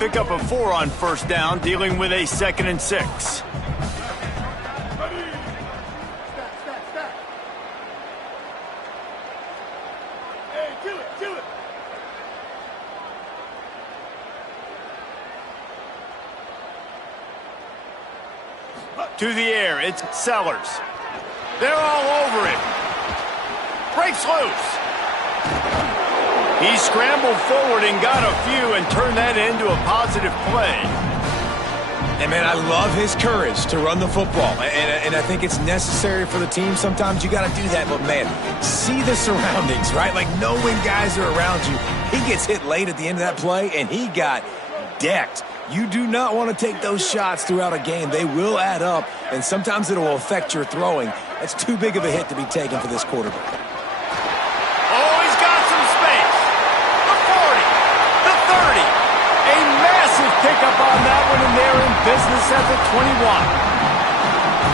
Pick up a 4 on first down, dealing with a 2nd and 6. To the air, it's Sellers. They're all over it. Breaks loose. He scrambled forward and got a few and turned that into a positive play. And, man, I love his courage to run the football. And I think it's necessary for the team. Sometimes you got to do that. But, man, see the surroundings, right? Like, know when guys are around you. He gets hit late at the end of that play, and he got decked. You do not want to take those shots throughout a game. They will add up, and sometimes it will affect your throwing. That's too big of a hit to be taken for this quarterback. Oh, he's got some space. The 40, the 30. A massive pickup on that one, and they're in business at the 21.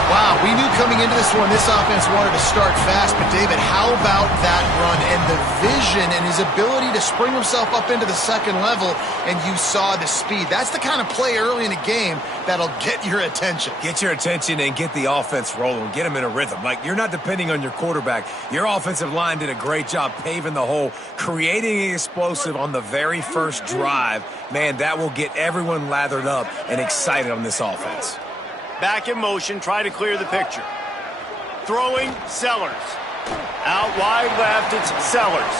Wow, we knew coming into this one, this offense wanted to start fast, but David, how about that run and the vision and his ability to spring himself up into the second level, and you saw the speed. That's the kind of play early in a game that'll get your attention. Get your attention and get the offense rolling. Get them in a rhythm. Like, you're not depending on your quarterback. Your offensive line did a great job paving the hole, creating an explosive on the very first drive. Man, that will get everyone lathered up and excited on this offense. Back in motion, try to clear the picture. Throwing, Sellers. Out wide left, it's Sellers.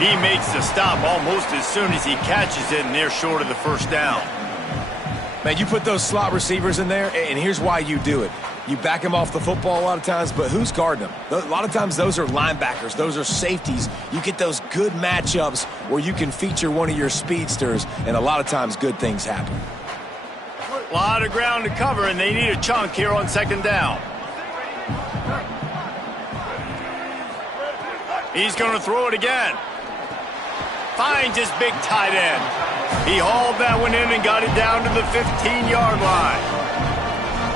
He makes the stop almost as soon as he catches it, and they're short of the first down. Man, you put those slot receivers in there, and here's why you do it. You back them off the football a lot of times, but who's guarding them? A lot of times those are linebackers. Those are safeties. You get those good matchups where you can feature one of your speedsters, and a lot of times good things happen. A lot of ground to cover, and they need a chunk here on second down. He's going to throw it again. Finds his big tight end. He hauled that one in and got it down to the 15-yard line.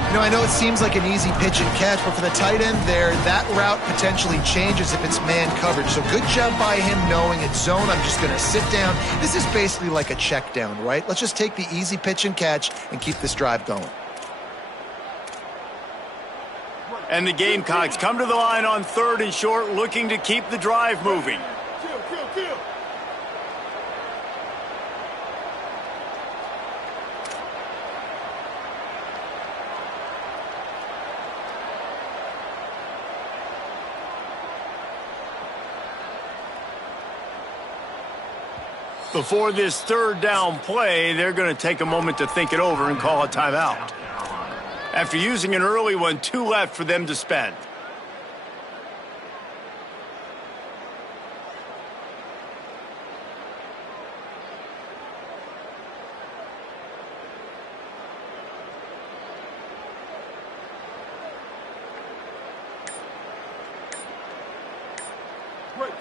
You know, I know it seems like an easy pitch and catch, but for the tight end there, that route potentially changes if it's man coverage. So good job by him knowing it's zone. I'm just going to sit down. This is basically like a check down, right? Let's just take the easy pitch and catch and keep this drive going. And the Gamecocks come to the line on 3rd and short, looking to keep the drive moving. Before this 3rd down play, they're going to take a moment to think it over and call a timeout. After using an early one, 2 left for them to spend.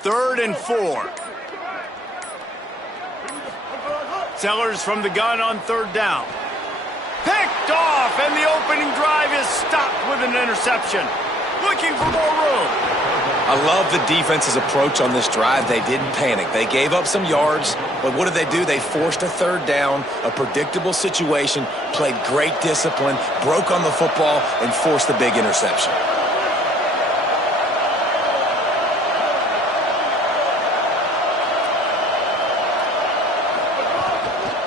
Third and 4. Sellers from the gun on 3rd down. Picked off, and the opening drive is stopped with an interception. Looking for more room. I love the defense's approach on this drive. They didn't panic. They gave up some yards, but what did they do? They forced a 3rd down, a predictable situation, played great discipline, broke on the football, and forced the big interception.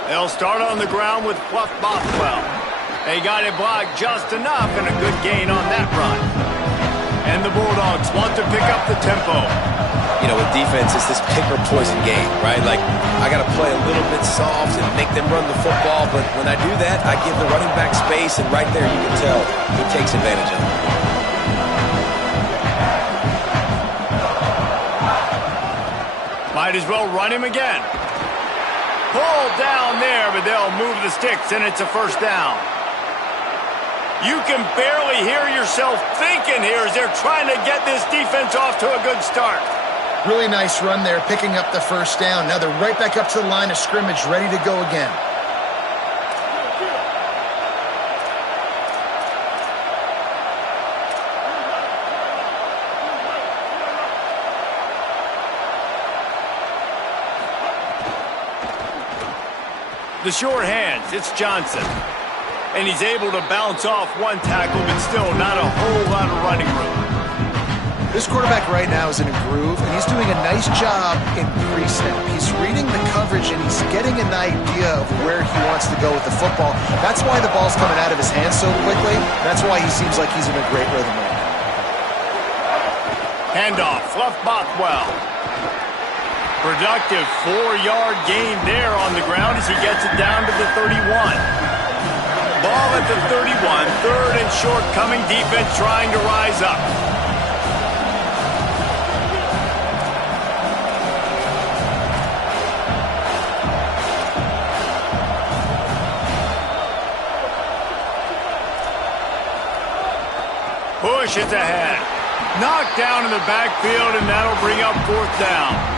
They'll start on the ground with Fluff Bothwell. They got it blocked just enough, and a good gain on that run. And the Bulldogs want to pick up the tempo. You know, with defense, it's this pick or poison game, right? Like, I got to play a little bit soft and make them run the football, but when I do that, I give the running back space, and right there you can tell he takes advantage of it. Might as well run him again. Pulled down there, but they'll move the sticks, and it's a first down. You can barely hear yourself thinking here as they're trying to get this defense off to a good start. Really nice run there, picking up the first down. Now they're right back up to the line of scrimmage, ready to go again. The short hands, it's Johnson. And he's able to bounce off one tackle, but still not a whole lot of running room. This quarterback right now is in a groove, and he's doing a nice job in pre-snap. He's reading the coverage, and he's getting an idea of where he wants to go with the football. That's why the ball's coming out of his hands so quickly. That's why he seems like he's in a great rhythm right now. Handoff, left Bothwell. Productive 4-yard gain there on the ground as he gets it down to the 31. Ball at the 31, third and short coming, defense trying to rise up. Push is ahead. Knocked down in the backfield, and that'll bring up fourth down.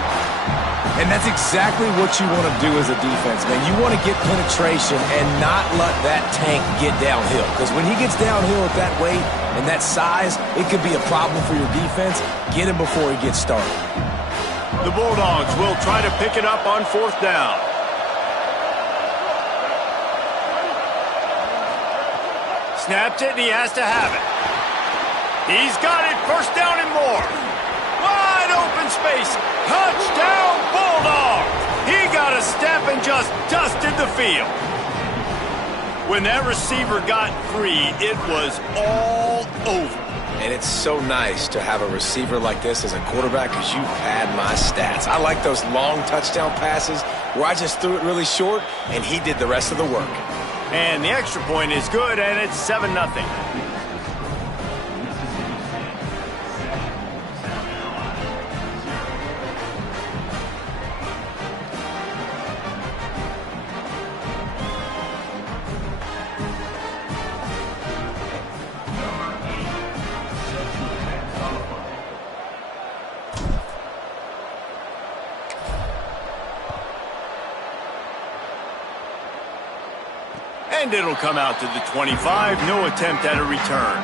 And that's exactly what you want to do as a defense, man. You want to get penetration and not let that tank get downhill. Because when he gets downhill at that weight and that size, it could be a problem for your defense. Get him before he gets started. The Bulldogs will try to pick it up on fourth down. Snapped it, and he has to have it. He's got it, first down and more. Wide open space, touchdown Bulldogs. He got a step and just dusted the field. When that receiver got free, it was all over. And it's so nice to have a receiver like this as a quarterback because you pad my stats. I like those long touchdown passes where I just threw it really short and he did the rest of the work. And the extra point is good, and it's 7-0. And it'll come out to the 25. No attempt at a return.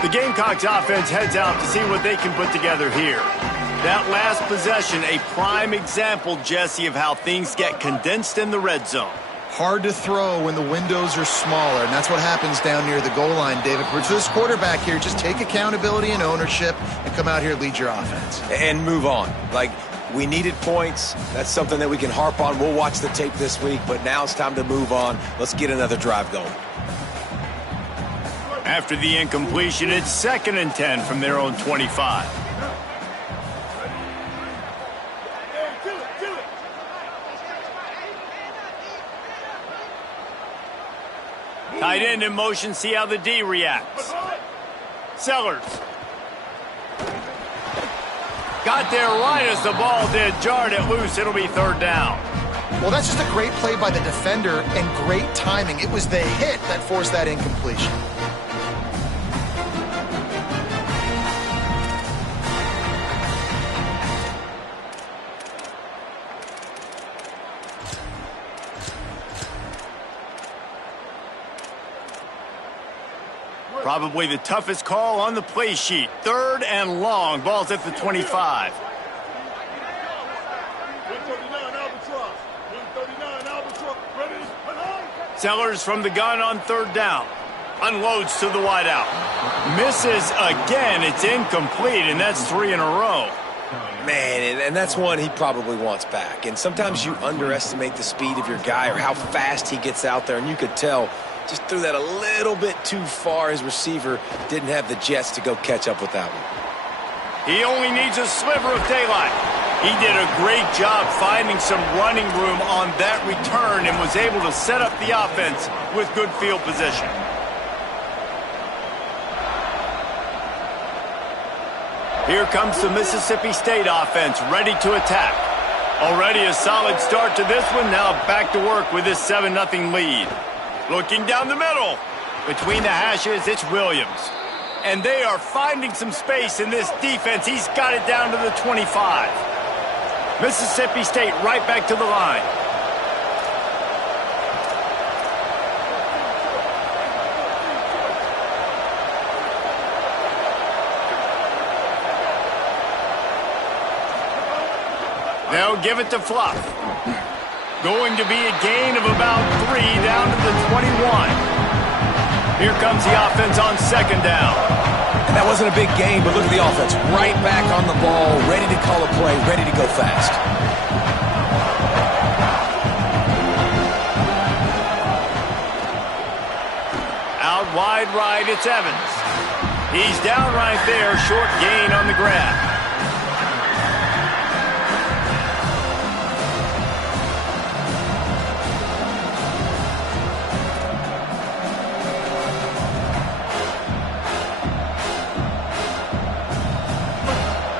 The Gamecocks offense heads out to see what they can put together here. That last possession, a prime example, Jesse, of how things get condensed in the red zone. Hard to throw when the windows are smaller, and that's what happens down near the goal line, David. For this quarterback here, just take accountability and ownership and come out here and lead your offense. And move on. Like, we needed points. That's something that we can harp on. We'll watch the tape this week, but now it's time to move on. Let's get another drive going. After the incompletion, it's 2nd and 10 from their own 25. Tight end in motion, see how the D reacts. Sellers. Got there right as the ball did, jarred it loose, it'll be 3rd down. Well, that's just a great play by the defender and great timing. It was the hit that forced that incompletion. Probably the toughest call on the play sheet. 3rd and long. Ball's at the 25. Sellers from the gun on 3rd down. Unloads to the wideout. Misses again. It's incomplete, and that's 3 in a row. Man, and that's one he probably wants back. And sometimes you underestimate the speed of your guy or how fast he gets out there, and you could tell just threw that a little bit too far. His receiver didn't have the jets to go catch up with that one. He only needs a sliver of daylight. He did a great job finding some running room on that return and was able to set up the offense with good field position. Here comes the Mississippi State offense, ready to attack. Already a solid start to this one. Now back to work with this 7-0 lead. Looking down the middle. Between the hashes, it's Williams. And they are finding some space in this defense. He's got it down to the 25. Mississippi State right back to the line. They'll give it to Fluff. Going to be a gain of about 3 down to the 21. Here comes the offense on second down. And that wasn't a big gain, but look at the offense. Right back on the ball, ready to call a play, ready to go fast. Out wide right, it's Evans. He's down right there, short gain on the grab.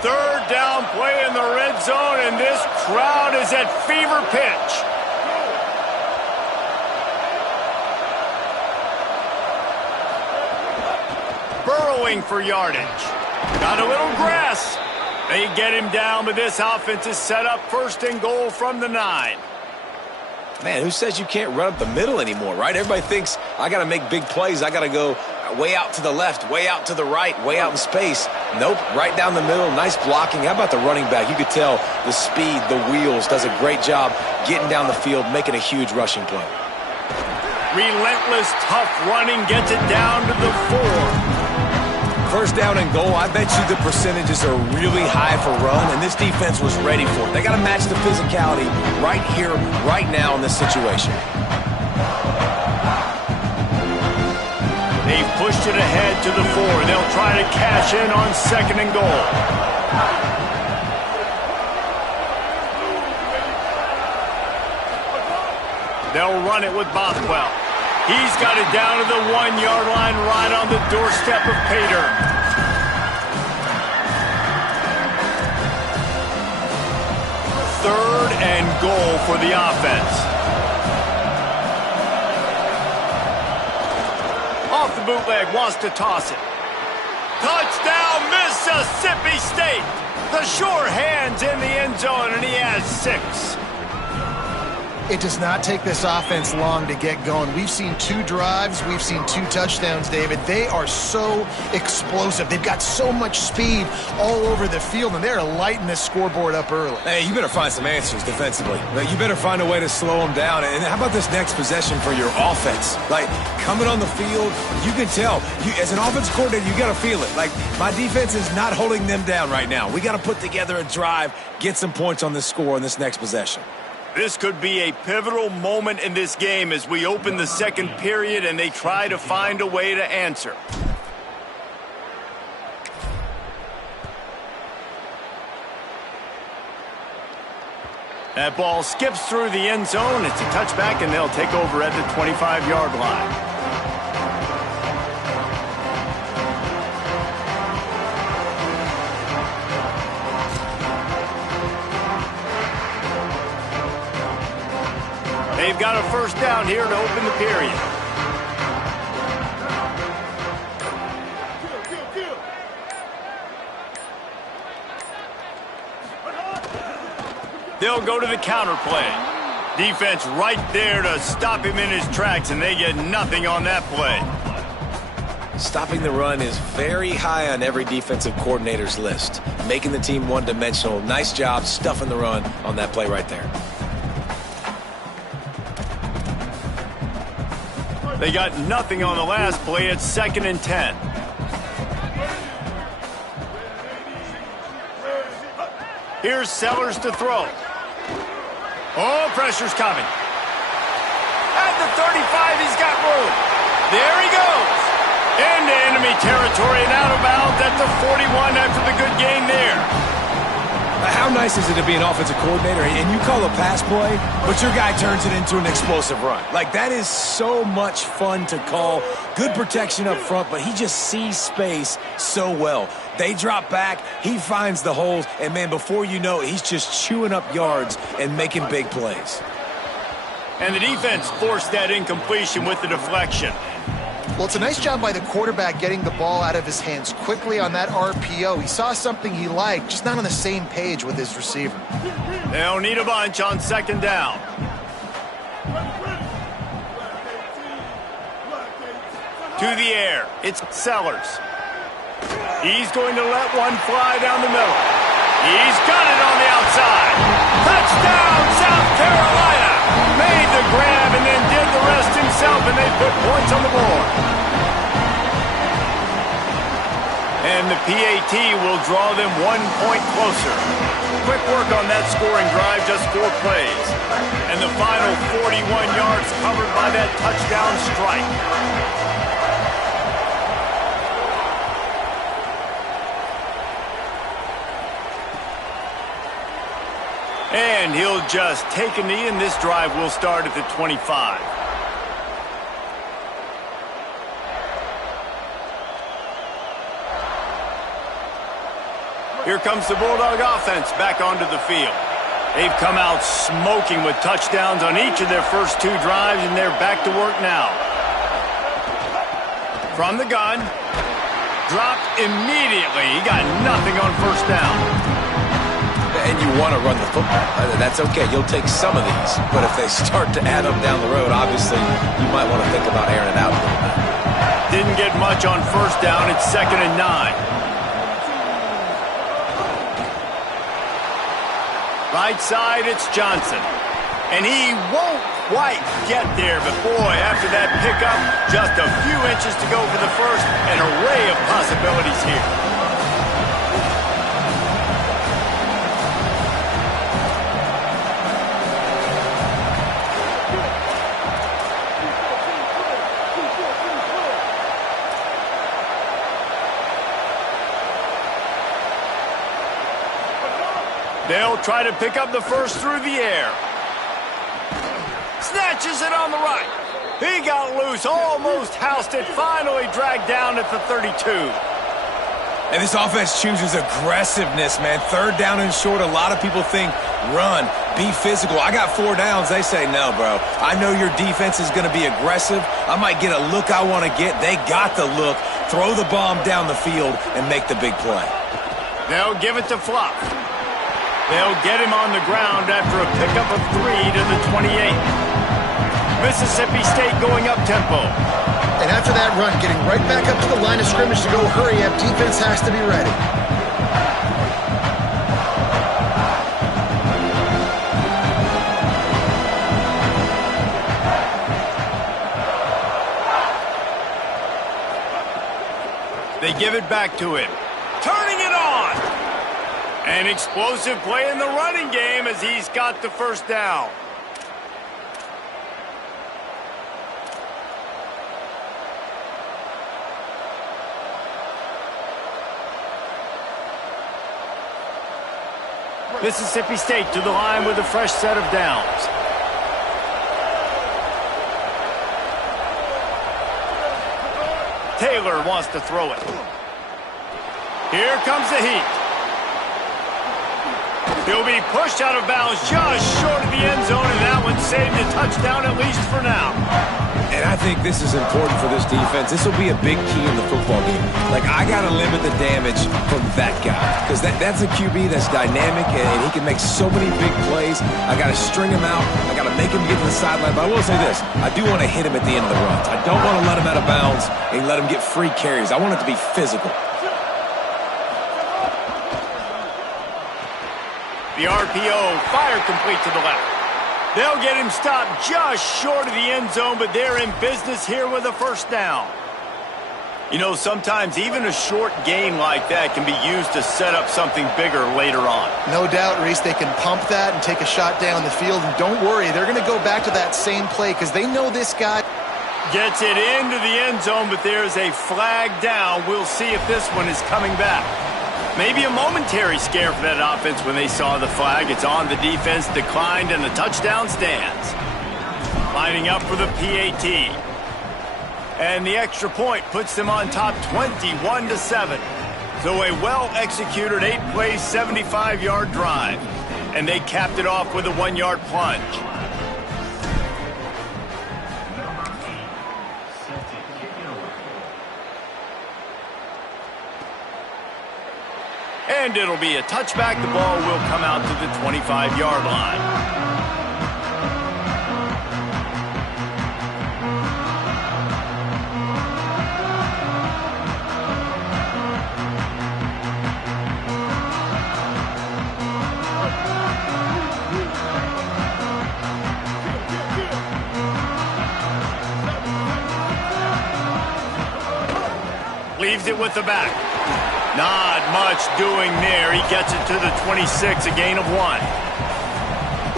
Third down play in the red zone, and this crowd is at fever pitch. Burrowing for yardage. Got a little grass. They get him down, but this offense is set up first and goal from the 9. Man, who says you can't run up the middle anymore, right? Everybody thinks I got to make big plays. I got to go way out to the left, way out to the right, way out in space. Nope, right down the middle. Nice blocking. How about the running back? You could tell the speed, the wheels, does a great job getting down the field, making a huge rushing play. Relentless, tough running gets it down to the 4. First down and goal, I bet you the percentages are really high for run, and this defense was ready for it. They got to match the physicality right here, right now in this situation. They've pushed it ahead to the 4. They'll try to cash in on second and goal. They'll run it with Bothwell. He's got it down to the 1-yard line right on the doorstep of Pater. Third and goal for the offense. Off the bootleg, wants to toss it. Touchdown, Mississippi State. The sure hands in the end zone, and he has 6. It does not take this offense long to get going. We've seen 2 drives. We've seen 2 touchdowns, David. They are so explosive. They've got so much speed all over the field, and they're lighting this scoreboard up early. Hey, you better find some answers defensively. Like, you better find a way to slow them down. And how about this next possession for your offense? Like, coming on the field, you can tell. As an offense coordinator, you got to feel it. Like, my defense is not holding them down right now. We got to put together a drive, get some points on this score on this next possession. This could be a pivotal moment in this game as we open the second period and they try to find a way to answer. That ball skips through the end zone. It's a touchback, and they'll take over at the 25-yard line. They've got a first down here to open the period. They'll go to the counter play. Defense right there to stop him in his tracks, and they get nothing on that play. Stopping the run is very high on every defensive coordinator's list. Making the team one-dimensional. Nice job stuffing the run on that play right there. They got nothing on the last play. It's 2nd and 10. Here's Sellers to throw. Oh, pressure's coming. At the 35, he's got room. There he goes. Into enemy territory and out of bounds at the 41 after the good gain there. How nice is it to be an offensive coordinator and you call a pass play, but your guy turns it into an explosive run? Like, that is so much fun to call. Good protection up front, but he just sees space so well. They drop back, he finds the holes, and, man, before you know it, he's just chewing up yards and making big plays. And the defense forced that incompletion with the deflection. Well, it's a nice job by the quarterback getting the ball out of his hands quickly on that RPO. He saw something he liked, just not on the same page with his receiver. They'll need a bunch on 2nd down. To the air, it's Sellers. He's going to let one fly down the middle. He's got it on the outside. Touchdown, South Carolina! Made the grab and then did the rest himself, and they put points on the board. And the PAT will draw them 1 point closer. Quick work on that scoring drive, just 4 plays. And the final 41 yards covered by that touchdown strike. And he'll just take a knee, and this drive will start at the 25. Here comes the Bulldog offense back onto the field. They've come out smoking with touchdowns on each of their first 2 drives, and they're back to work now. From the gun. Dropped immediately. He got nothing on first down. And you want to run the football. That's okay. You'll take some of these. But if they start to add up down the road, obviously, you might want to think about airing it out a little bit. Didn't get much on first down. It's 2nd and 9. Right side, it's Johnson. And he won't quite get there, but boy, after that pickup, just a few inches to go for the first. An array of possibilities here. They'll try to pick up the first through the air. Snatches it on the right. He got loose, almost housed it, finally dragged down at the 32. And this offense chooses aggressiveness, man. 3rd down and short, a lot of people think run, be physical. I got 4 downs. They say, no, bro. I know your defense is going to be aggressive. I might get a look I want to get. They got the look. Throw the bomb down the field and make the big play. They'll give it to Fluff. They'll get him on the ground after a pickup of 3 to the 28. Mississippi State going up tempo. And after that run, getting right back up to the line of scrimmage to go hurry up, defense has to be ready. They give it back to him. Turning it on. An explosive play in the running game as he's got the first down. Mississippi State to the line with a fresh set of downs. Taylor wants to throw it. Here comes the heat. He'll be pushed out of bounds just short of the end zone, and that one saved a touchdown at least for now. And I think this is important for this defense. This will be a big key in the football game. Like, I got to limit the damage from that guy because that's a QB that's dynamic, and he can make so many big plays. I got to string him out. I got to make him get to the sideline. But I will say this. I do want to hit him at the end of the runs. I don't want to let him out of bounds and let him get free carries. I want it to be physical. The RPO, fire complete to the left. They'll get him stopped just short of the end zone, but they're in business here with a first down. You know, sometimes even a short gain like that can be used to set up something bigger later on. No doubt, Reese, they can pump that and take a shot down the field. And don't worry, they're going to go back to that same play because they know this guy gets it into the end zone, but there's a flag down. We'll see if this one is coming back. Maybe a momentary scare for that offense when they saw the flag. It's on, the defense declined, and the touchdown stands. Lining up for the PAT. And the extra point puts them on top 21-7. So a well-executed 8-play, 75-yard drive. And they capped it off with a 1-yard plunge. And it'll be a touchback. The ball will come out to the 25-yard line. Leaves it with the back. Not much doing there. He gets it to the 26, a gain of 1.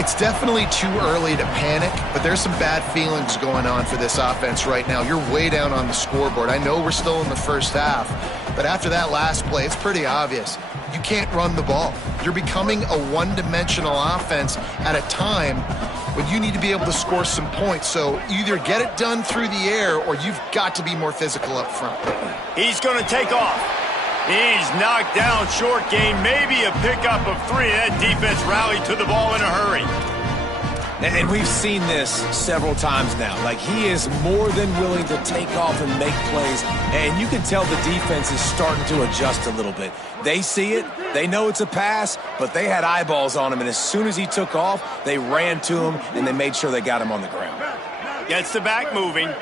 It's definitely too early to panic, but there's some bad feelings going on for this offense right now. You're way down on the scoreboard. I know we're still in the first half, but after that last play, it's pretty obvious. You can't run the ball. You're becoming a one-dimensional offense at a time when you need to be able to score some points. So either get it done through the air or you've got to be more physical up front. He's going to take off. He's knocked down short gain, maybe a pickup of 3. That defense rallied to the ball in a hurry. And we've seen this several times now. Like, he is more than willing to take off and make plays. And you can tell the defense is starting to adjust a little bit. They see it. They know it's a pass, but they had eyeballs on him. And as soon as he took off, they ran to him, and they made sure they got him on the ground. Gets the back moving.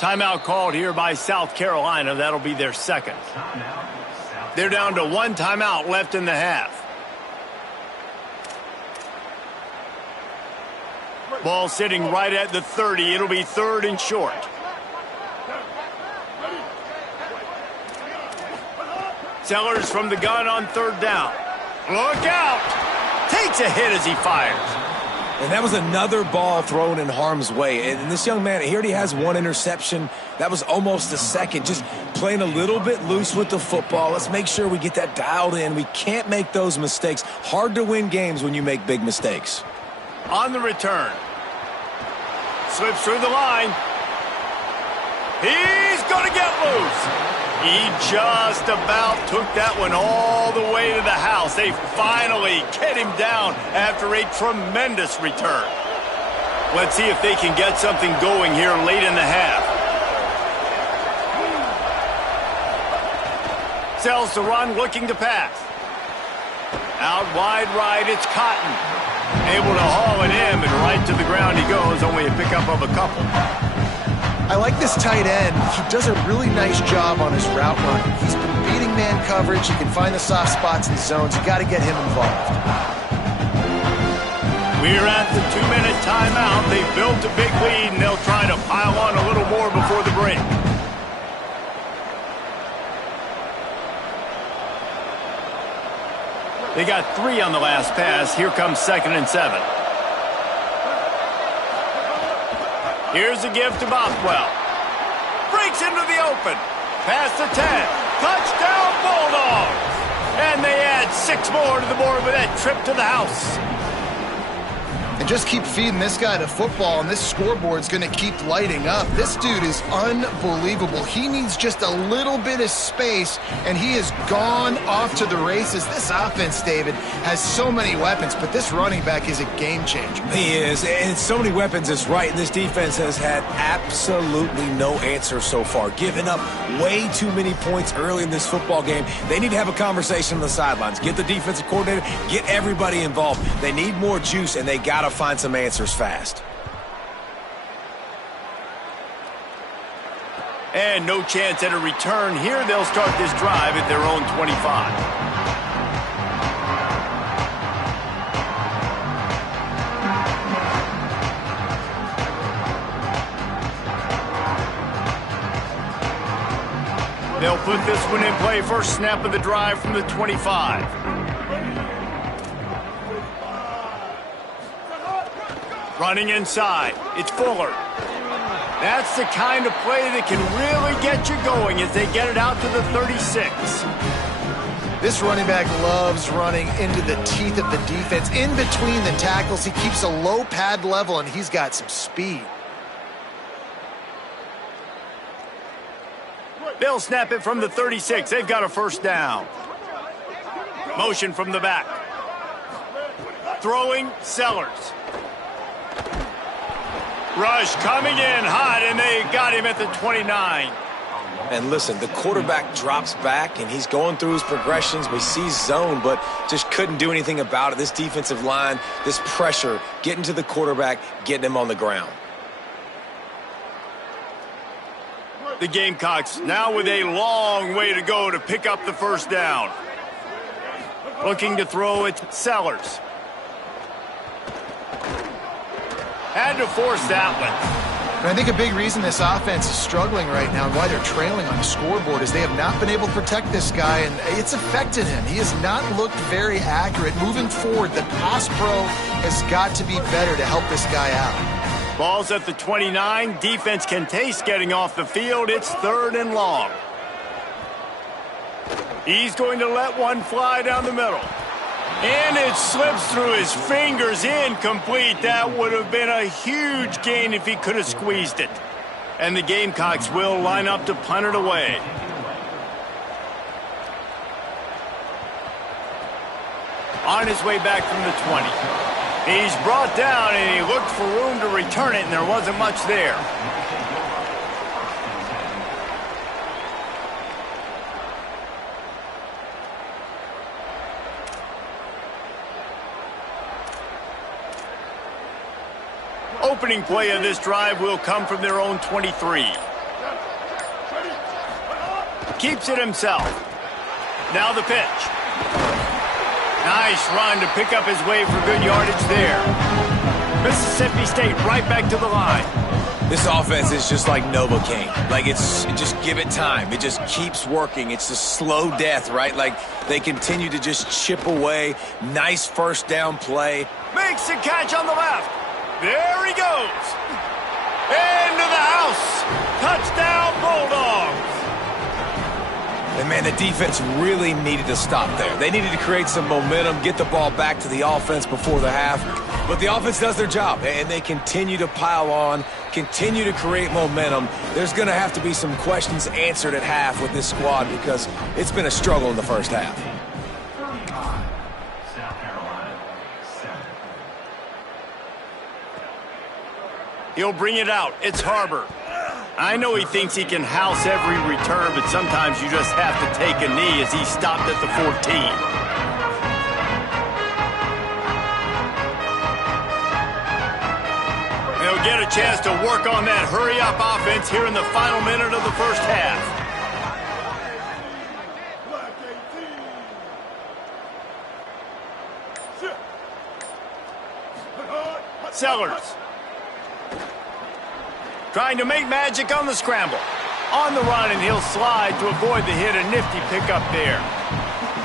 Timeout called here by South Carolina. That'll be their second. They're down to 1 timeout left in the half. Ball sitting right at the 30. It'll be 3rd and short. Sellers from the gun on 3rd down. Look out! Takes a hit as he fires. And that was another ball thrown in harm's way. And this young man, he already has 1 interception. That was almost a second. Just playing a little bit loose with the football. Let's make sure we get that dialed in. We can't make those mistakes. Hard to win games when you make big mistakes. On the return. Slips through the line. He's going to get loose. He just about took that one all the way to the house. They finally get him down after a tremendous return. Let's see if they can get something going here late in the half. Sells the run, looking to pass. Out wide right, it's Cotton. Able to haul it in, and right to the ground he goes, only a pickup of a couple. I like this tight end. He does a really nice job on his route running. He's been beating man coverage. He can find the soft spots in zones. You got to get him involved. We're at the 2-minute timeout. They've built a big lead, and they'll try to pile on a little more before the break. They got 3 on the last pass. Here comes 2nd and 7. Here's a give to Bothwell. Breaks into the open. Past the 10. Touchdown Bulldogs. And they add 6 more to the board with that trip to the house. And just keep feeding this guy the football, and this scoreboard's going to keep lighting up. This dude is unbelievable. He needs just a little bit of space, and he has gone off to the races. This offense, David, has so many weapons, but this running back is a game changer. He is, and so many weapons is right, and this defense has had absolutely no answer so far. Giving up way too many points early in this football game. They need to have a conversation on the sidelines. Get the defensive coordinator, get everybody involved. They need more juice, and they got to find some answers fast. And no chance at a return here. They'll start this drive at their own 25. They'll put this one in play. First snap of the drive from the 25. Running inside, it's Fuller. That's the kind of play that can really get you going as they get it out to the 36. This running back loves running into the teeth of the defense. In between the tackles, he keeps a low pad level, and he's got some speed. They'll snap it from the 36. They've got a first down. Motion from the back. Throwing, Sellers. Rush coming in hot, and they got him at the 29. And listen, the quarterback drops back, and he's going through his progressions. We see zone, but just couldn't do anything about it. This defensive line, this pressure, getting to the quarterback, getting him on the ground. The Gamecocks now with a long way to go to pick up the first down. Looking to throw it, Sellers. Had to force that one. And I think a big reason this offense is struggling right now and why they're trailing on the scoreboard is they have not been able to protect this guy, and it's affected him. He has not looked very accurate. Moving forward, the pass pro has got to be better to help this guy out. Ball's at the 29. Defense can taste getting off the field. It's 3rd and long. He's going to let one fly down the middle. And it slips through his fingers, incomplete. That would have been a huge gain if he could have squeezed it. And the Gamecocks will line up to punt it away. On his way back from the 20. He's brought down, and he looked for room to return it, and there wasn't much there. Opening play of this drive will come from their own 23. Keeps it himself. Now the pitch. Nice run to pick up his way for good yardage there. Mississippi State right back to the line. This offense is just like Novocaine. Like, just give it time. It just keeps working. It's a slow death, right? Like, they continue to just chip away. Nice first down play. Makes the catch on the left. There he goes. Into the house. Touchdown, Bulldogs. And, man, the defense really needed to stop there. They needed to create some momentum, get the ball back to the offense before the half. But the offense does their job, and they continue to pile on, continue to create momentum. There's going to have to be some questions answered at half with this squad because it's been a struggle in the first half. He'll bring it out. It's Harbor. I know he thinks he can house every return, but sometimes you just have to take a knee as he stopped at the 14. They'll get a chance to work on that hurry-up offense here in the final minute of the first half. Sellers. Trying to make magic on the scramble. On the run, and he'll slide to avoid the hit. A nifty pickup there.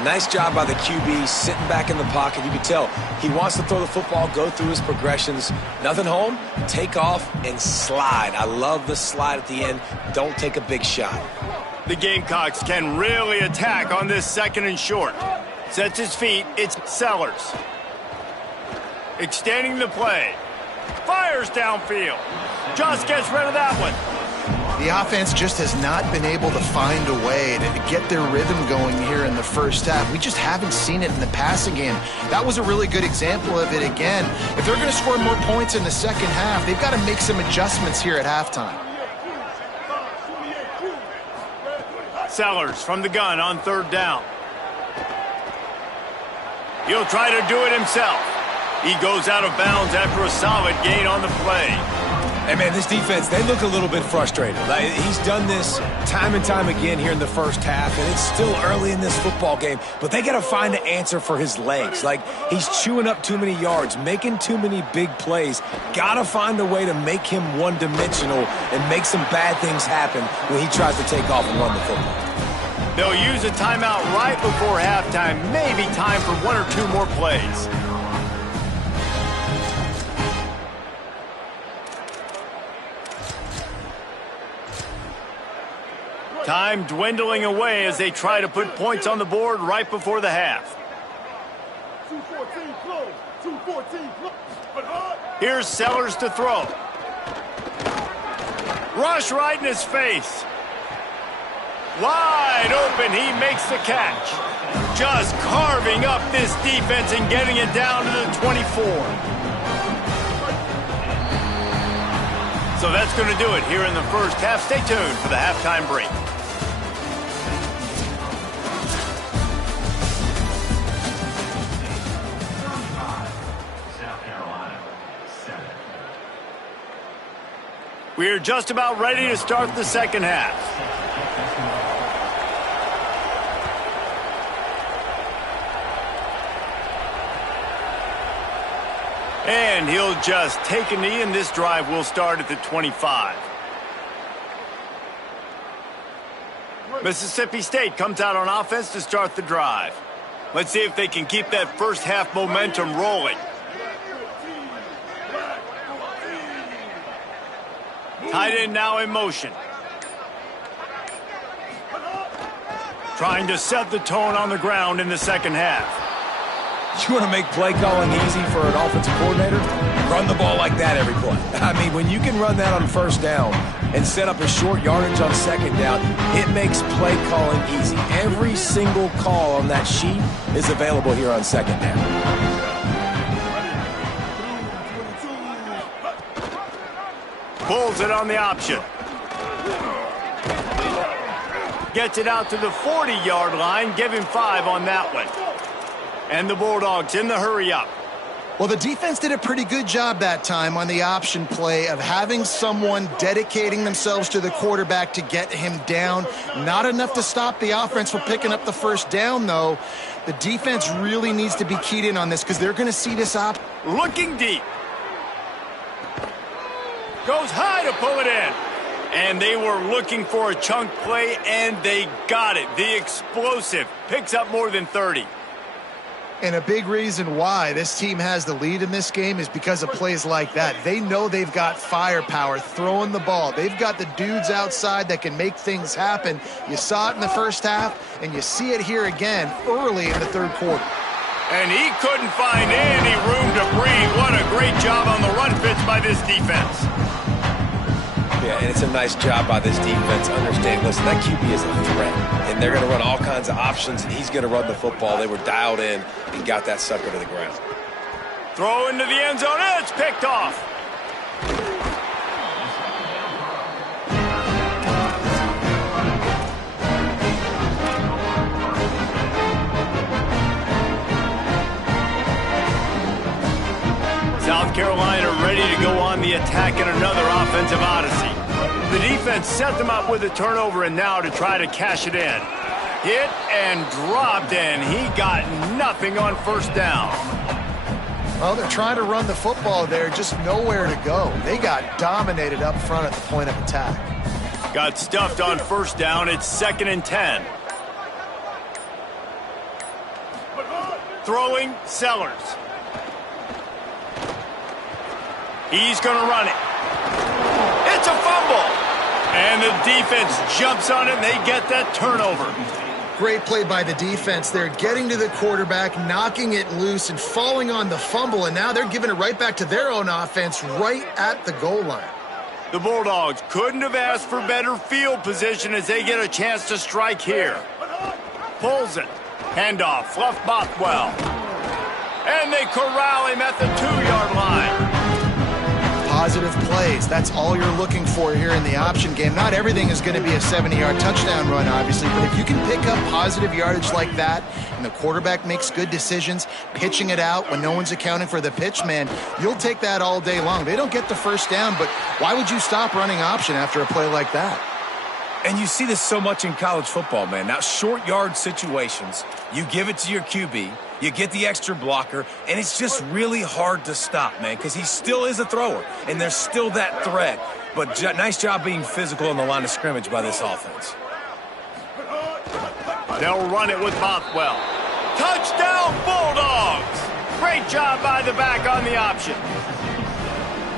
Nice job by the QB, sitting back in the pocket. You can tell he wants to throw the football, go through his progressions. Nothing home, take off, and slide. I love the slide at the end. Don't take a big shot. The Gamecocks can really attack on this 2nd and short. Sets his feet. It's Sellers. Extending the play. Fires downfield. Just gets rid of that one. The offense just has not been able to find a way to get their rhythm going here in the first half. We just haven't seen it in the passing game. That was a really good example of it again. If they're going to score more points in the second half, they've got to make some adjustments here at halftime. Sellers from the gun on 3rd down. He'll try to do it himself. He goes out of bounds after a solid gain on the play. Hey, man, this defense, they look a little bit frustrated. Like, he's done this time and time again here in the first half, and it's still early in this football game, but they got to find an answer for his legs. Like, he's chewing up too many yards, making too many big plays. Got to find a way to make him one-dimensional and make some bad things happen when he tries to take off and run the football. They'll use a timeout right before halftime, maybe time for 1 or 2 more plays. Time dwindling away as they try to put points on the board right before the half. Here's Sellers to throw. Rush right in his face. Wide open, he makes the catch. Just carving up this defense and getting it down to the 24. So that's going to do it here in the first half. Stay tuned for the halftime break. We're just about ready to start the second half. And he'll just take a knee, and this drive will start at the 25. Mississippi State comes out on offense to start the drive. Let's see if they can keep that first half momentum rolling. Tight end now in motion. Trying to set the tone on the ground in the second half. You want to make play calling easy for an offensive coordinator? Run the ball like that every play. I mean, when you can run that on first down and set up a short yardage on second down, it makes play calling easy. Every single call on that sheet is available here on second down. Pulls it on the option. Gets it out to the 40-yard line. Give him 5 on that one. And the Bulldogs in the hurry-up. Well, the defense did a pretty good job that time on the option play of having someone dedicating themselves to the quarterback to get him down. Not enough to stop the offense from picking up the first down, though. The defense really needs to be keyed in on this because they're going to see this op. Looking deep. Goes high to pull it in. And they were looking for a chunk play, and they got it. The explosive picks up more than 30. And a big reason why this team has the lead in this game is because of plays like that. They know they've got firepower throwing the ball. They've got the dudes outside that can make things happen. You saw it in the first half, and you see it here again early in the third quarter. And he couldn't find any room to breathe. What a great job on the run fits by this defense. Yeah, and it's a nice job by this defense. Understand, listen, that QB is a threat, and they're going to run all kinds of options, and he's going to run the football. They were dialed in and got that sucker to the ground. Throw into the end zone. It's picked off. South Carolina ready to go on the attack in another offensive odyssey. The defense set them up with a turnover, and now to try to cash it in. Hit and dropped, and he got nothing on first down. Well, they're trying to run the football there, just nowhere to go. They got dominated up front at the point of attack. Got stuffed on first down. It's 2nd and 10. Throwing, Sellers. He's going to run it. It's a fumble. And the defense jumps on it, and they get that turnover. Great play by the defense. They're getting to the quarterback, knocking it loose, and falling on the fumble, and now they're giving it right back to their own offense right at the goal line. The Bulldogs couldn't have asked for better field position as they get a chance to strike here. Pulls it. Handoff. Fluff Bothwell. And they corral him at the 2-yard line. Positive plays. That's all you're looking for here in the option game. Not everything is going to be a 70-yard touchdown run, obviously, but if you can pick up positive yardage like that and the quarterback makes good decisions, pitching it out when no one's accounting for the pitch, man, you'll take that all day long. They don't get the first down, but why would you stop running option after a play like that? And you see this so much in college football, man. Now, short yard situations, you give it to your QB, you get the extra blocker, and it's just really hard to stop, man, because he still is a thrower, and there's still that threat. But nice job being physical on the line of scrimmage by this offense. They'll run it with Bothwell. Touchdown, Bulldogs! Great job by the back on the option.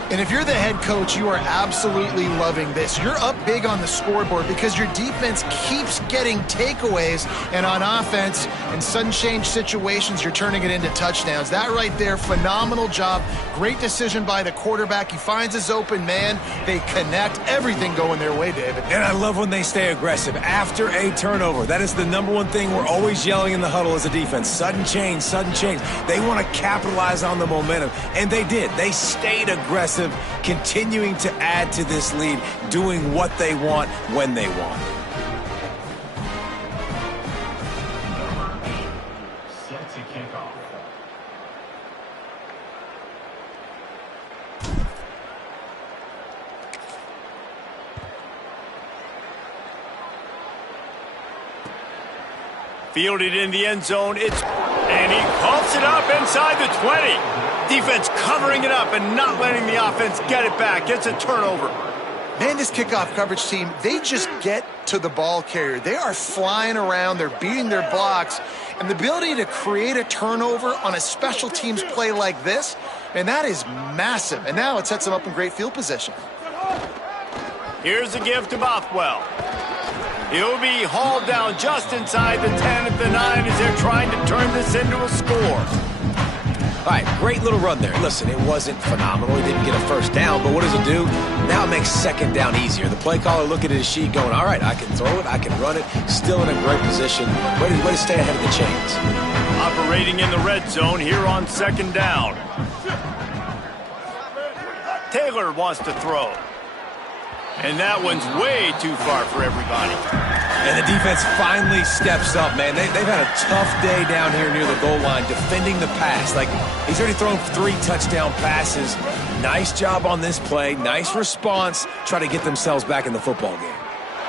And if you're the head coach, you are absolutely loving this. You're up big on the scoreboard because your defense keeps getting takeaways, and on offense, in sudden change situations, you're turning it into touchdowns. That right there, phenomenal job. Great decision by the quarterback. He finds his open man. They connect. Everything going their way, David. And I love when they stay aggressive after a turnover. That is the #1 thing we're always yelling in the huddle as a defense. Sudden change, sudden change. They want to capitalize on the momentum, and they did. They stayed aggressive, continuing to add to this lead, doing what they want when they want. Set to kick off. Fielded in the end zone. And he pumps it up inside the 20. Defense covering it up and not letting the offense get it back. It's a turnover. Man, this kickoff coverage team, they just get to the ball carrier. They are flying around. They're beating their blocks. And the ability to create a turnover on a special teams play like this, and that is massive. And now it sets them up in great field position. Here's a give to Bothwell. He'll be hauled down just inside the 10 at the 9 as they're trying to turn this into a score. All right, great little run there. Listen, it wasn't phenomenal. He didn't get a first down, but what does it do? Now it makes second down easier. The play caller looking at his sheet going, all right, I can throw it, I can run it, still in a great position. Way to stay ahead of the chains. Operating in the red zone here on second down. Taylor wants to throw. And that one's way too far for everybody. And the defense finally steps up, man. They've had a tough day down here near the goal line defending the pass. Like, he's already thrown 3 touchdown passes. Nice job on this play. Nice response. Try to get themselves back in the football game.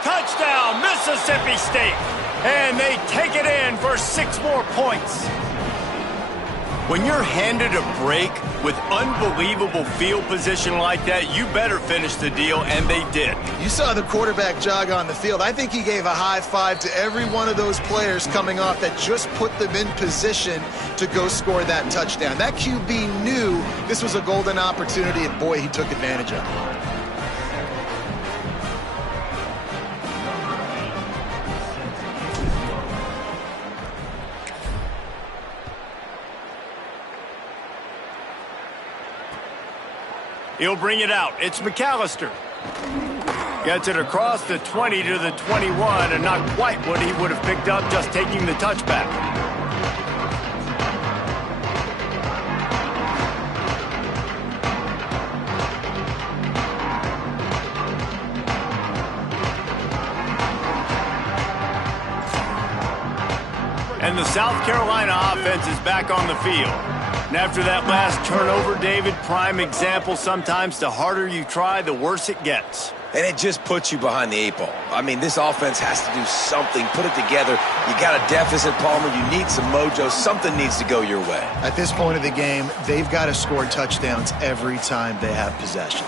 Touchdown, Mississippi State. And they take it in for 6 more points. When you're handed a break with unbelievable field position like that, you better finish the deal, and they did. You saw the quarterback jog on the field. I think he gave a high five to every one of those players coming off that just put them in position to go score that touchdown. That QB knew this was a golden opportunity, and boy, he took advantage of it. He'll bring it out. It's McAllister. Gets it across the 20 to the 21, and not quite what he would have picked up just taking the touchback. And the South Carolina offense is back on the field. And after that last turnover, David, prime example, sometimes the harder you try, the worse it gets. And it just puts you behind the 8 ball. I mean, this offense has to do something, put it together. You got a deficit, Palmer. You need some mojo. Something needs to go your way. At this point of the game, they've got to score touchdowns every time they have possession.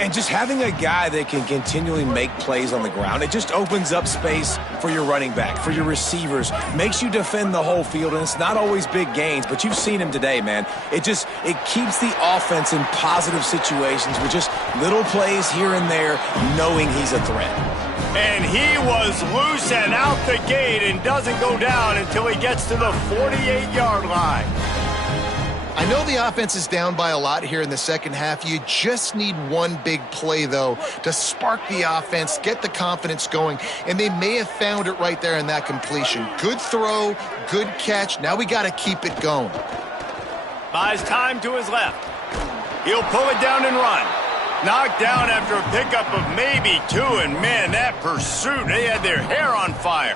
And just having a guy that can continually make plays on the ground, it just opens up space for your running back, for your receivers, makes you defend the whole field, and it's not always big gains, but you've seen him today, man. It keeps the offense in positive situations with just little plays here and there, knowing he's a threat. And he was loose and out the gate and doesn't go down until he gets to the 48-yard line. I know the offense is down by a lot here in the second half. You just need one big play, though, to spark the offense, get the confidence going, and they may have found it right there in that completion. Good throw, good catch. Now we got to keep it going. Buys time to his left. He'll pull it down and run. Knocked down after a pickup of maybe 2, and man, that pursuit, they had their hair on fire.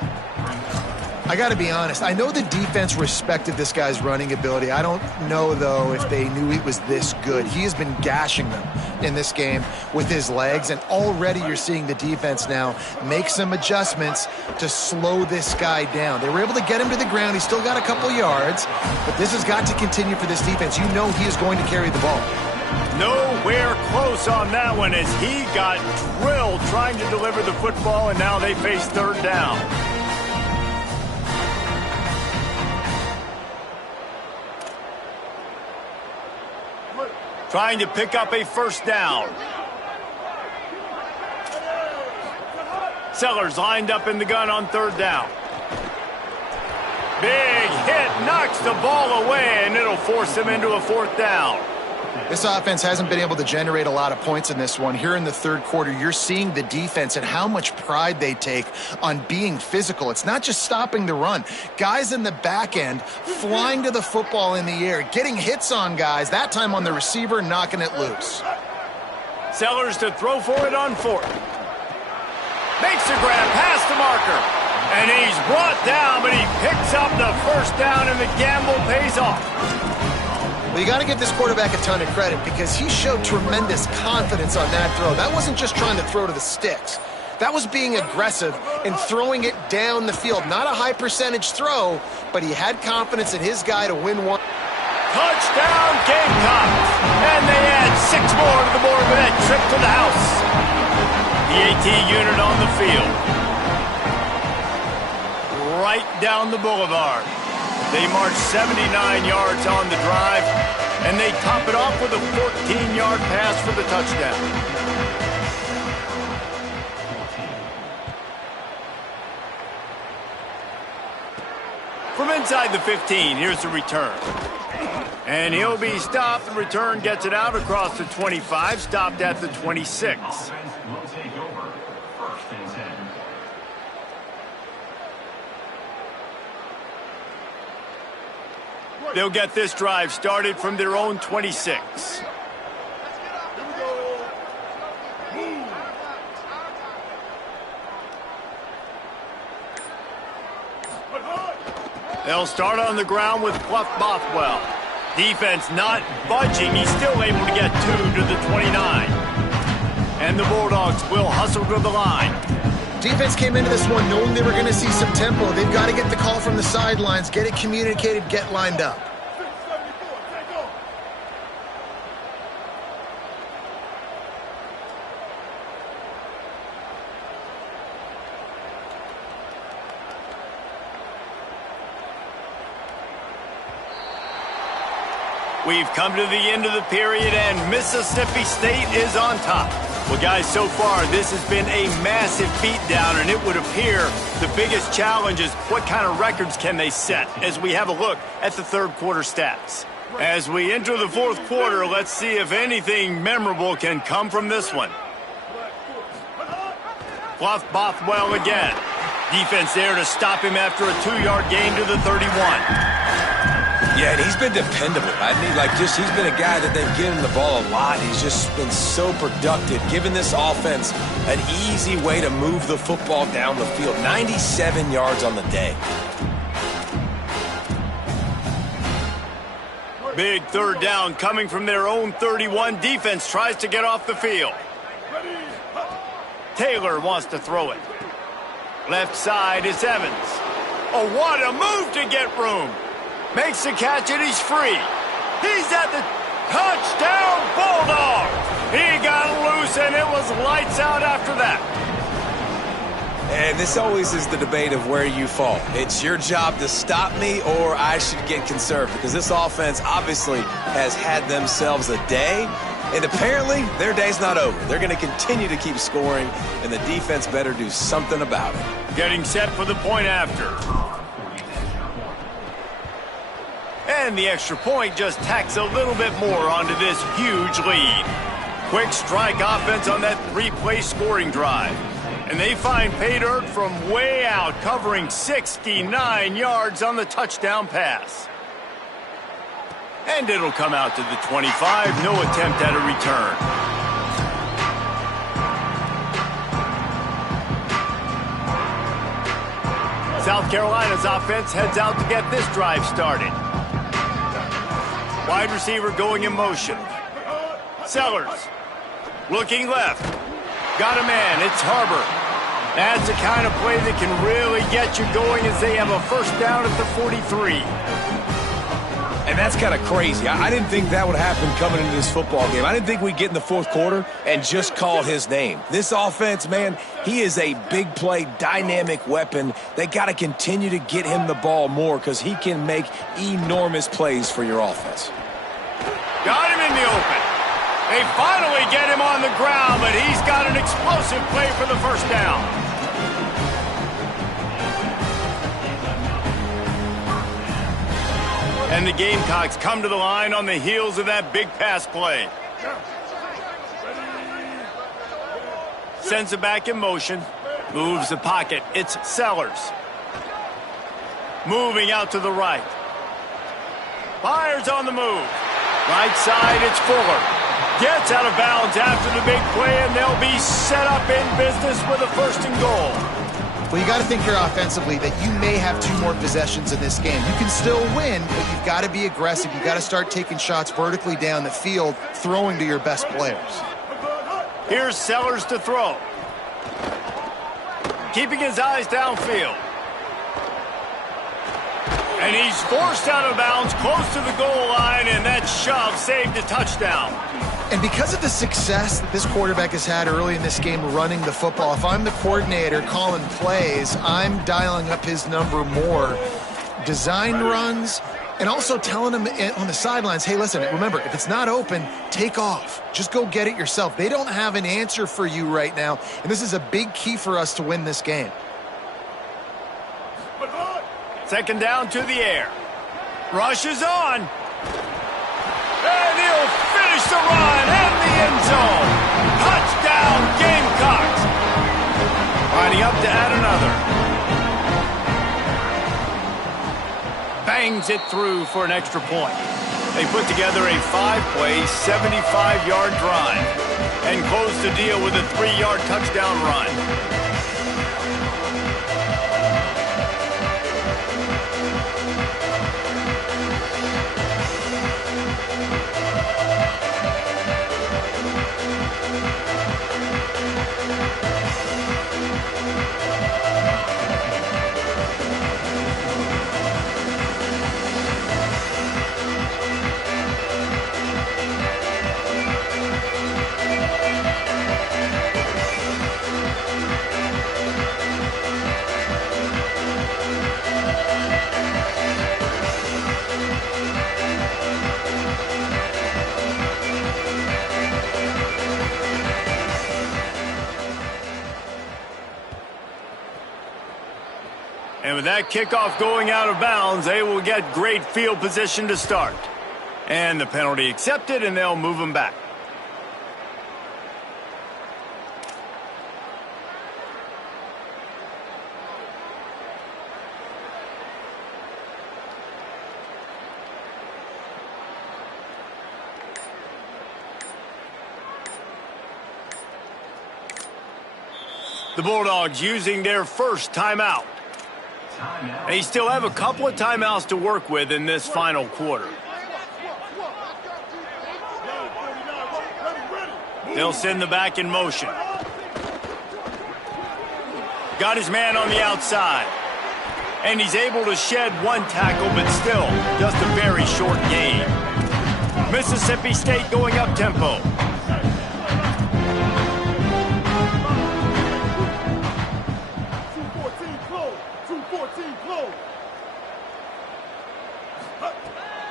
I got to be honest. I know the defense respected this guy's running ability. I don't know, though, if they knew he was this good. He has been gashing them in this game with his legs, and already you're seeing the defense now make some adjustments to slow this guy down. They were able to get him to the ground. He's still got a couple yards, but this has got to continue for this defense. You know he is going to carry the ball. Nowhere close on that one as he got drilled trying to deliver the football, and now they face third down. Trying to pick up a first down. Sellers lined up in the gun on third down. Big hit, knocks the ball away, and it'll force them into a fourth down. This offense hasn't been able to generate a lot of points in this one. Here in the third quarter, you're seeing the defense and how much pride they take on being physical. It's not just stopping the run. Guys in the back end flying to the football in the air, getting hits on guys, that time on the receiver, knocking it loose. Sellers to throw for it on fourth. Makes the grab past the marker. And he's brought down, but he picks up the first down, and the gamble pays off. Well, you got to give this quarterback a ton of credit because he showed tremendous confidence on that throw. That wasn't just trying to throw to the sticks. That was being aggressive and throwing it down the field. Not a high percentage throw, but he had confidence in his guy to win one. Touchdown, Gamecocks! And they add 6 more to the board with that trip to the house. The AT unit on the field. Right down the boulevard. They march 79 yards on the drive, and they top it off with a 14-yard pass for the touchdown. From inside the 15, here's the return. And he'll be stopped. The return gets it out across the 25, stopped at the 26. They'll get this drive started from their own 26. They'll start on the ground with Fluff Bothwell. Defense not budging. He's still able to get 2 to the 29. And the Bulldogs will hustle to the line. Defense came into this one knowing they were going to see some tempo. They've got to get the call from the sidelines, get it communicated, get lined up. We've come to the end of the period, and Mississippi State is on top. Well, guys, so far, this has been a massive beatdown, and it would appear the biggest challenge is what kind of records can they set as we have a look at the third quarter stats. As we enter the fourth quarter, let's see if anything memorable can come from this one. Fluff Bothwell again. Defense there to stop him after a 2-yard gain to the 31. Yeah, and he's been dependable. He's been a guy that they've given the ball a lot. He's just been so productive, giving this offense an easy way to move the football down the field. 97 yards on the day. Big third down coming from their own 31. Defense tries to get off the field. Taylor wants to throw it. Left side is Evans. Oh, what a move to get room. Makes the catch and he's free. He's at the touchdown Bulldog. He got loose and it was lights out after that. And this always is the debate of where you fall. It's your job to stop me or I should get conserved, because this offense obviously has had themselves a day, and apparently their day's not over. They're going to continue to keep scoring, and the defense better do something about it. Getting set for the point after. And the extra point just tacks a little bit more onto this huge lead. Quick strike offense on that 3-play scoring drive. And they find pay dirt from way out, covering 69 yards on the touchdown pass. And it'll come out to the 25. No attempt at a return. South Carolina's offense heads out to get this drive started. Wide receiver going in motion. Sellers. Looking left. Got a man. It's Harbor. That's the kind of play that can really get you going as they have a first down at the 43. And that's kind of crazy. I didn't think that would happen coming into this football game. I didn't think we'd get in the fourth quarter and just call his name. This offense, man, he is a big play, dynamic weapon. They got to continue to get him the ball more because he can make enormous plays for your offense. Got him in the open. They finally get him on the ground, but he's got an explosive play for the first down. And the Gamecocks come to the line on the heels of that big pass play. Sends it back in motion. Moves the pocket. It's Sellers. Moving out to the right. Fires on the move. Right side, it's Fuller. Gets out of bounds after the big play, and they'll be set up in business with a 1st and goal. Well, you got to think here offensively that you may have 2 more possessions in this game. You can still win, but you've got to be aggressive. You've got to start taking shots vertically down the field, throwing to your best players. Here's Sellers to throw. keeping his eyes downfield. And he's forced out of bounds close to the goal line, and that shove saved a touchdown. And because of the success that this quarterback has had early in this game running the football, if I'm the coordinator calling plays, I'm dialing up his number more. Design runs, and also telling him on the sidelines, hey, listen, remember, if it's not open, take off. Just go get it yourself. They don't have an answer for you right now, and this is a big key for us to win this game. Second down to the air. Rush is on. And he'll finish the run in the end zone. Touchdown, Gamecocks. Lining up to add another. Bangs it through for an extra point. They put together a 5-play, 75-yard drive and close the deal with a 3-yard touchdown run. And with that kickoff going out of bounds, they will get great field position to start. And the penalty accepted, and they'll move them back. The Bulldogs using their first timeout. They still have a couple of timeouts to work with in this final quarter. They'll send the back in motion. Got his man on the outside. And he's able to shed one tackle, but still just a very short gain. Mississippi State going up tempo.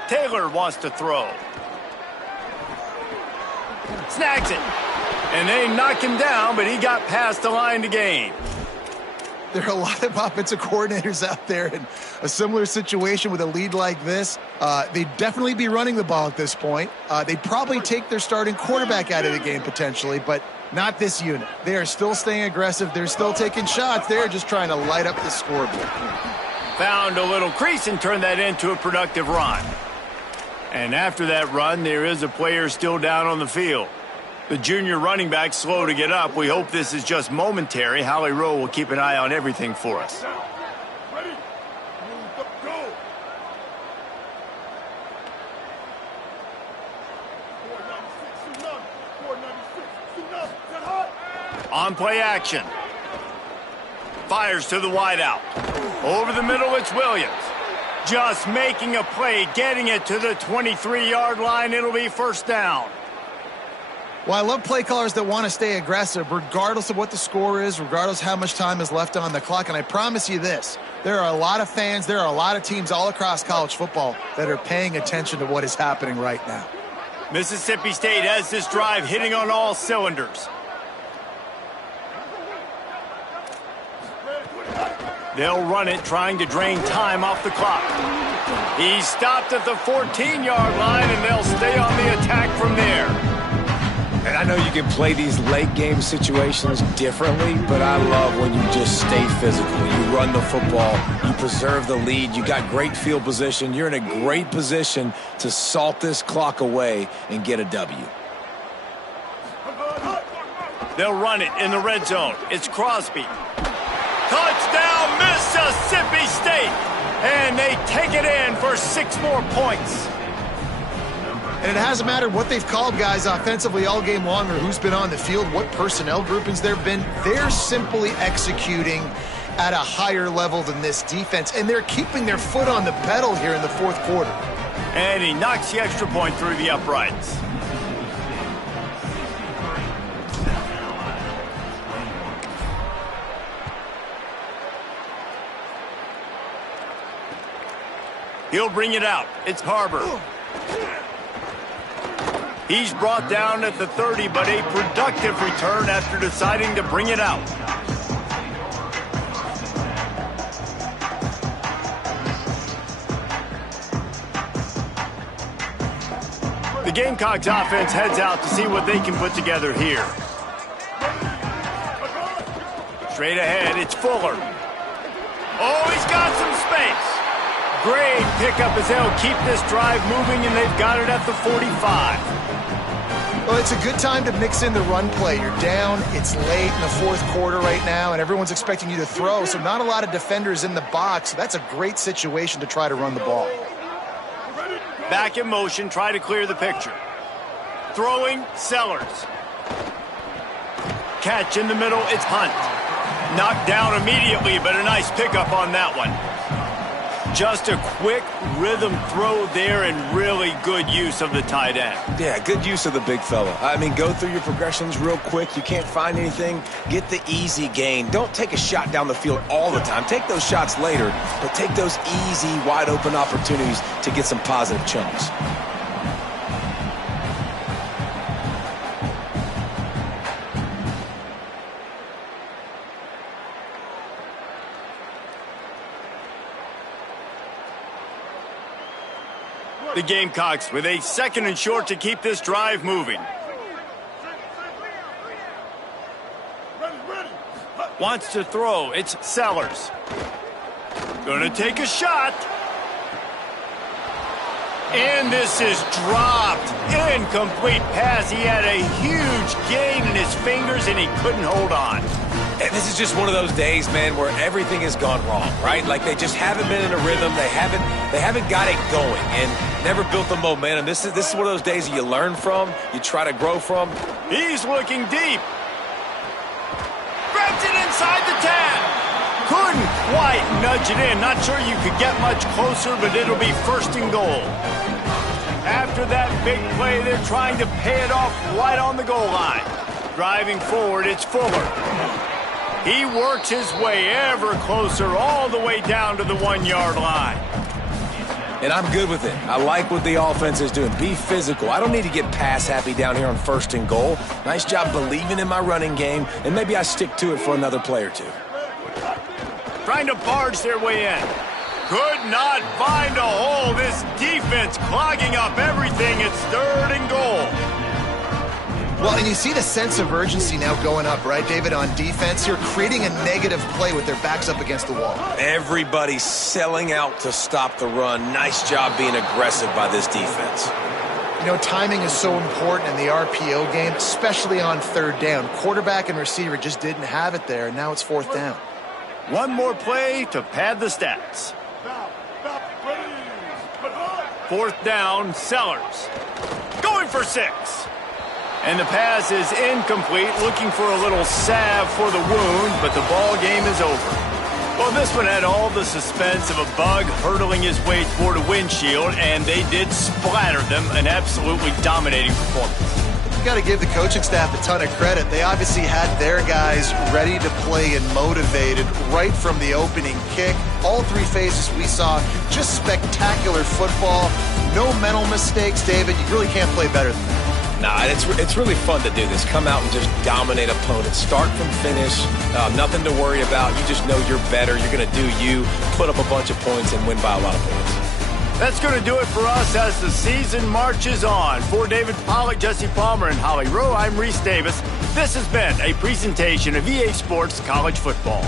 Taylor wants to throw. Snags it. And they knock him down, but he got past the line to gain. There are a lot of offensive coordinators out there in a similar situation with a lead like this. They'd definitely be running the ball at this point. They'd probably take their starting quarterback out of the game potentially, but not this unit. They are still staying aggressive. They're still taking shots. They're just trying to light up the scoreboard. Found a little crease and turned that into a productive run. And after that run, there is a player still down on the field. The junior running back slow to get up. We hope this is just momentary. Howie Rowe will keep an eye on everything for us. On play action. Fires to the wideout. Over the middle, it's Williams. Just making a play, getting it to the 23-yard line. It'll be first down. Well, I love play callers that want to stay aggressive regardless of what the score is, regardless how much time is left on the clock. And I promise you this, there are a lot of fans, there are a lot of teams all across college football that are paying attention to what is happening right now. Mississippi State has this drive hitting on all cylinders. They'll run it, trying to drain time off the clock. He's stopped at the 14-yard line, and they'll stay on the attack from there. And I know you can play these late-game situations differently, but I love when you just stay physical. You run the football, you preserve the lead, you got great field position. You're in a great position to salt this clock away and get a W. They'll run it in the red zone. It's Crosby. Touchdown, Mississippi State! And they take it in for 6 more points. And it hasn't mattered what they've called guys offensively all game long or who's been on the field, what personnel groupings there have been. They're simply executing at a higher level than this defense, and they're keeping their foot on the pedal here in the fourth quarter. And he knocks the extra point through the uprights. He'll bring it out. It's Harbor. He's brought down at the 30, but a productive return after deciding to bring it out. The Gamecocks offense heads out to see what they can put together here. Straight ahead, it's Fuller. Oh, he's got some space. Great pickup as they'll keep this drive moving, and they've got it at the 45. Well, it's a good time to mix in the run play. You're down, it's late in the fourth quarter right now, and everyone's expecting you to throw, so not a lot of defenders in the box. That's a great situation to try to run the ball. Back in motion, try to clear the picture. Throwing, Sellers. Catch in the middle, it's Hunt. Knocked down immediately, but a nice pickup on that one. Just a quick rhythm throw there and really good use of the tight end. Yeah, good use of the big fella. I mean, go through your progressions real quick. You can't find anything. Get the easy gain. Don't take a shot down the field all the time. Take those shots later, but take those easy, wide-open opportunities to get some positive chunks. The Gamecocks with a second and short to keep this drive moving. Wants to throw. It's Sellers. Gonna take a shot. And this is dropped. Incomplete pass. He had a huge gain in his fingers and he couldn't hold on. And this is just one of those days, man, where everything has gone wrong, right? Like they just haven't been in a rhythm. They haven't got it going and never built the momentum. This is one of those days that you learn from, you try to grow from. He's looking deep. Grabs it inside the 10. Couldn't quite nudge it in. Not sure you could get much closer, but it'll be first and goal. After that big play, they're trying to pay it off right on the goal line. Driving forward, it's Fuller. He works his way ever closer all the way down to the 1-yard line. And I'm good with it. I like what the offense is doing. Be physical. I don't need to get pass happy down here on first and goal. Nice job believing in my running game, and maybe I stick to it for another play or two. Trying to barge their way in. Could not find a hole. This defense clogging up everything. It's third and goal. Well, and you see the sense of urgency now going up, right, David, on defense? You're creating a negative play with their backs up against the wall. Everybody's selling out to stop the run. Nice job being aggressive by this defense. You know, timing is so important in the RPO game, especially on third down. Quarterback and receiver just didn't have it there, and now it's fourth down. One more play to pad the stats. Fourth down, Sellers. Going for 6. And the pass is incomplete, looking for a little salve for the wound, but the ball game is over. Well, this one had all the suspense of a bug hurtling his way toward a windshield, and they did splatter them, an absolutely dominating performance. You got to give the coaching staff a ton of credit. They obviously had their guys ready to play and motivated right from the opening kick. All three phases we saw, just spectacular football. No mental mistakes, David. You really can't play better than that. Nah, it's really fun to do this. Come out and just dominate opponents. Start from finish. Nothing to worry about. You just know you're better. You're going to do you, put up a bunch of points, and win by a lot of points. That's going to do it for us as the season marches on. For David Pollack, Jesse Palmer, and Holly Rowe, I'm Reese Davis. This has been a presentation of EA Sports College Football.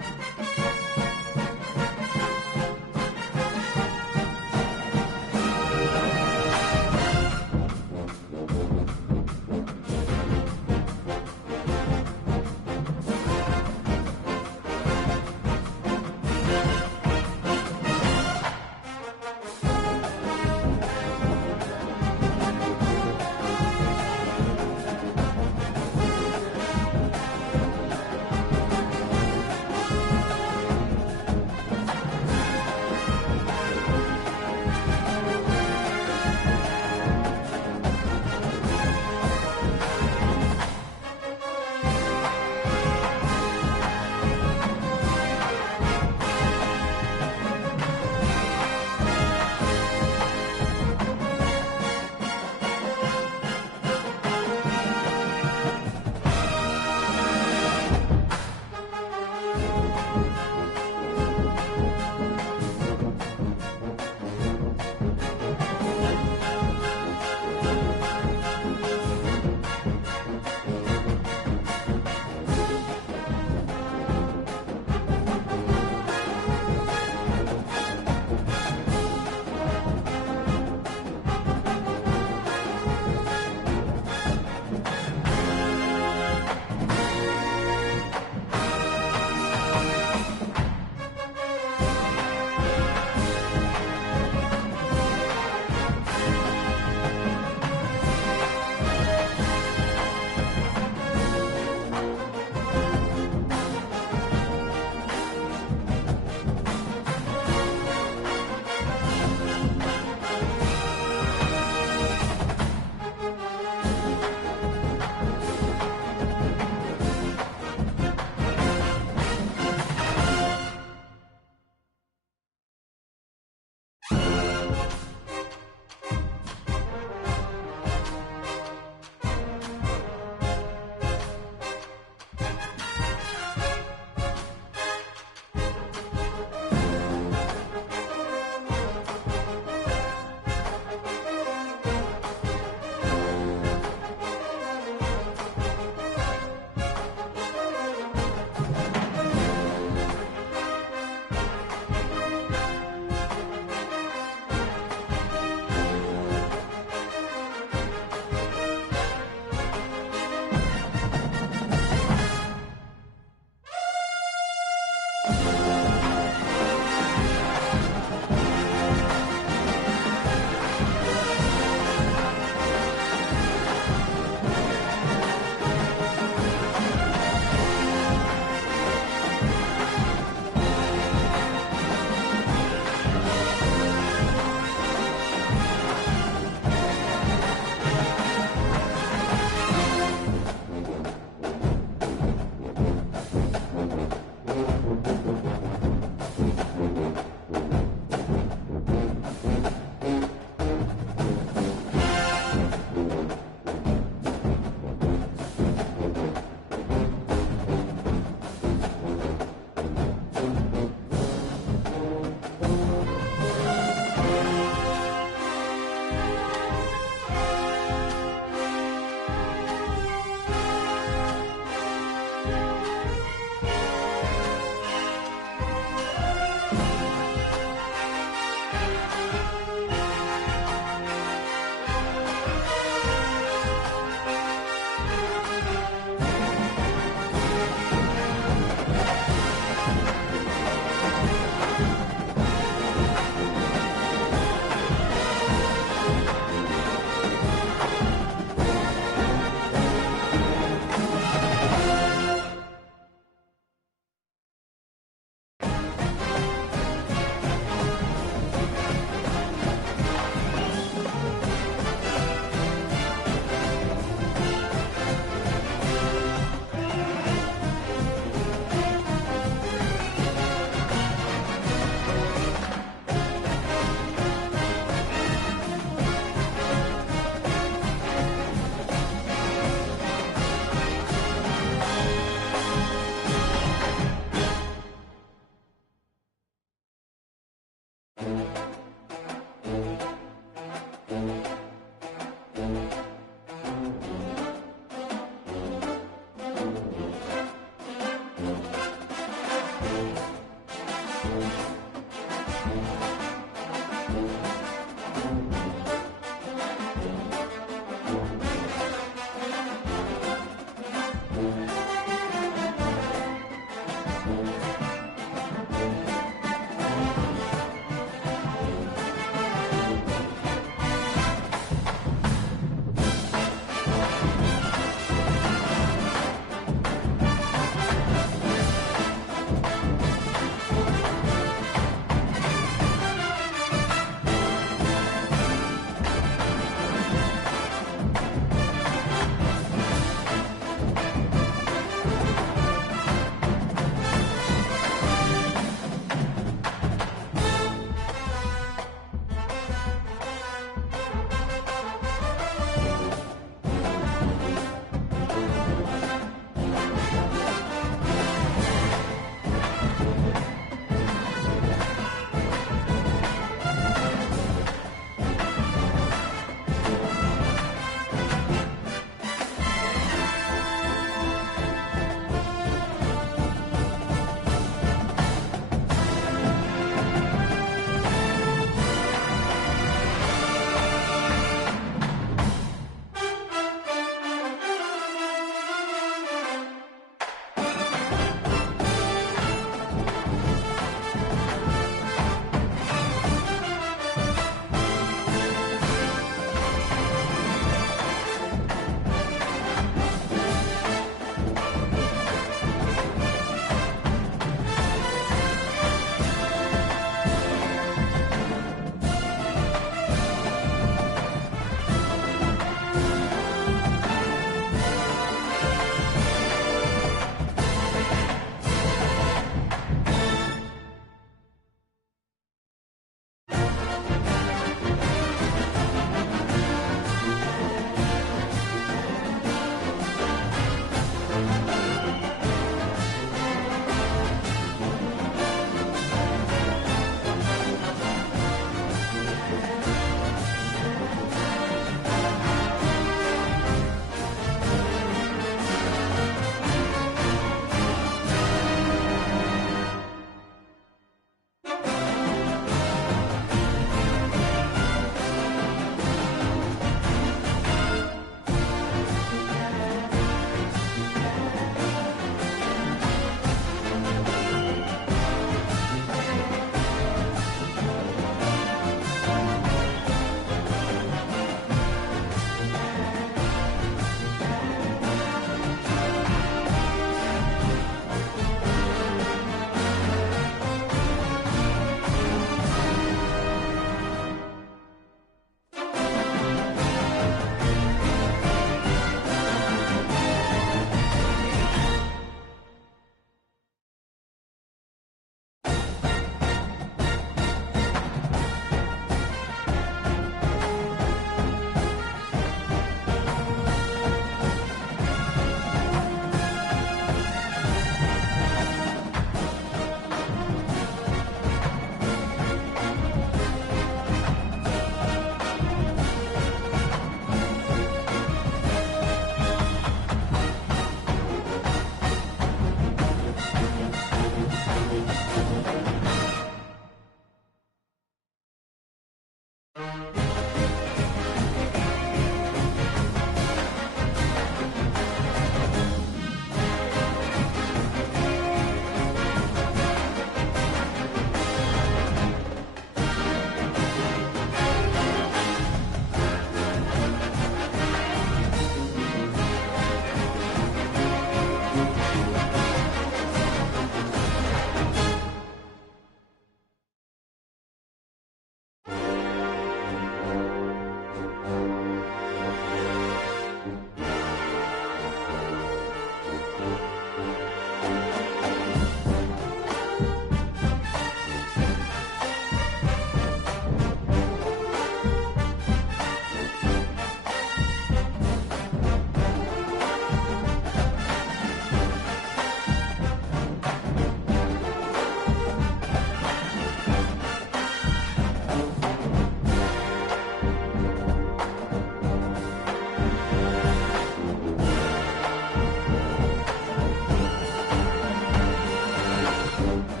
Ball.